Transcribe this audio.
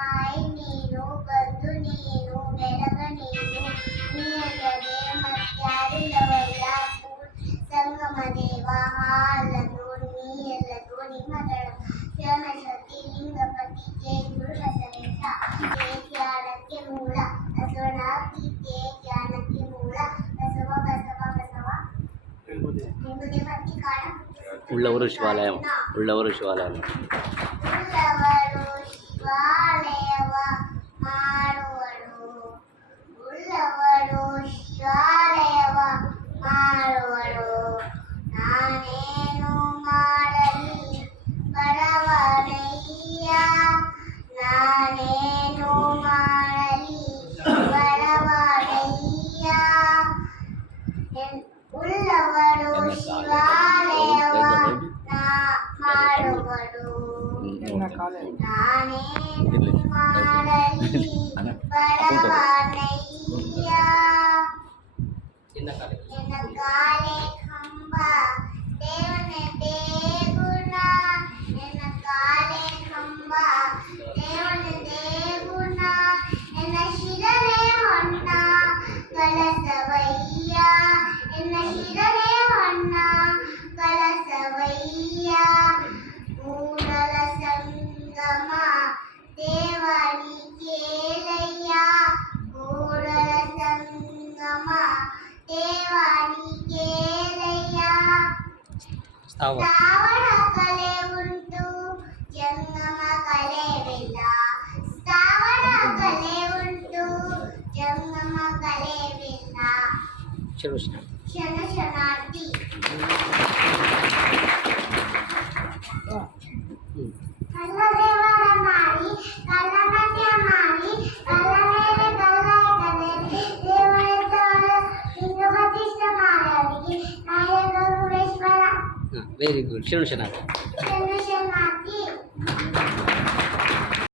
ತಾಯಿ ನೀನು ಬಂದು ನೀನು ಬೆಳಗ ನೀನು ನೀಯಲ್ಲದೆ ಮತ್ಯಾರಿಲ್ಲವಲ್ಲ ಸಂಗಮ ದೇವ ಹಾಲದು ನೀಯಲ್ಲದು ನಿಮ್ಮಗಳ ಶರಣಶಕ್ತಿ ಲಿಂಗಪತಿ ಜಯ ಗುರು ಬಸವೇಶ ಜಯ ಜ್ಞಾನಕ್ಕೆ ಮೂಲ ಬಸವನಾಗಿ ಜಯ ಜ್ಞಾನಕ್ಕೆ ಮೂಲ ಬಸವ ಬಸವ ಬಸವ ಎಂಬುದೇ ಭಕ್ತಿ ಕಾಣ ಉಳ್ಳವರು ಶಿವಾಲಯ ಉಳ್ಳವರು ಶಿವಾಲಯ ಉಳ್ಳವರು ಶಿವಾಲಯವ ಮಾಡುವರು ಉಳ್ಳವರು ಶಿವಾಲಯವ ಮಾಡುವರು ನಾನೇನು ಮಾಡಲಿ ಬಡವನಯ್ಯ ನಾನೇನು ಮಾಡಲಿ ಬಡವನಯ್ಯ ಉಳ್ಳವರು ಶಿವಾಲಯವ ಮಾಡುವರು ನಾನೇನು ಮಾಡಲಿ ಬಡವನಯ್ಯ ನಿನ್ನ ಕಾಲೆ ಕಂಬ ದೇವನ ದೇಗುಣ ನಿನ್ನ ಕಾಲೆ ಕಂಬ ದೇವನ ದೇಗುಣ ನಿನ್ನ ಶಿರನೆ ಹೊನ್ನ ಕಲಸವಯ್ಯ ನಿನ್ನ ಶಿರನೆ ಹೊನ್ನ ಕಲಸವಯ್ಯ ಕೂಡಲ ಸಂಗಮ ದೇವನಿ ಕೇಳಯ್ಯ ಕೂಡಲ ಸಂಗಮ ದೇವನಿ ಕೇಳಯ್ಯ ಶ್ರಾವಣ ಕಲೆ ಉಂಟು ಜಂಗಮ ಕಲೆವಿಲ್ಲ ಶ್ರಾವಣ ಕಲೆ ಉಂಟು ಜಂಗಮ ಕಲೆವಿಲ್ಲ ಶನ ಶನಾರ್ಥಿ ಕಲ್ಲದೇವರ ಮಾಡಿ ಕಲ್ಲನಟ್ಯ ಮಾಡಿ ಕಲ್ಲ ಮೇಲೆ ಕಲ್ಲ ದೇವರ ಹಿಂದೂ ಪ್ರತಿಷ್ಠೆ ಮಾಡಿ ನಾಯಕ ಗುರುವೇಶ್ವರ ವೆರಿ ಗುಡ್ ಶರಣು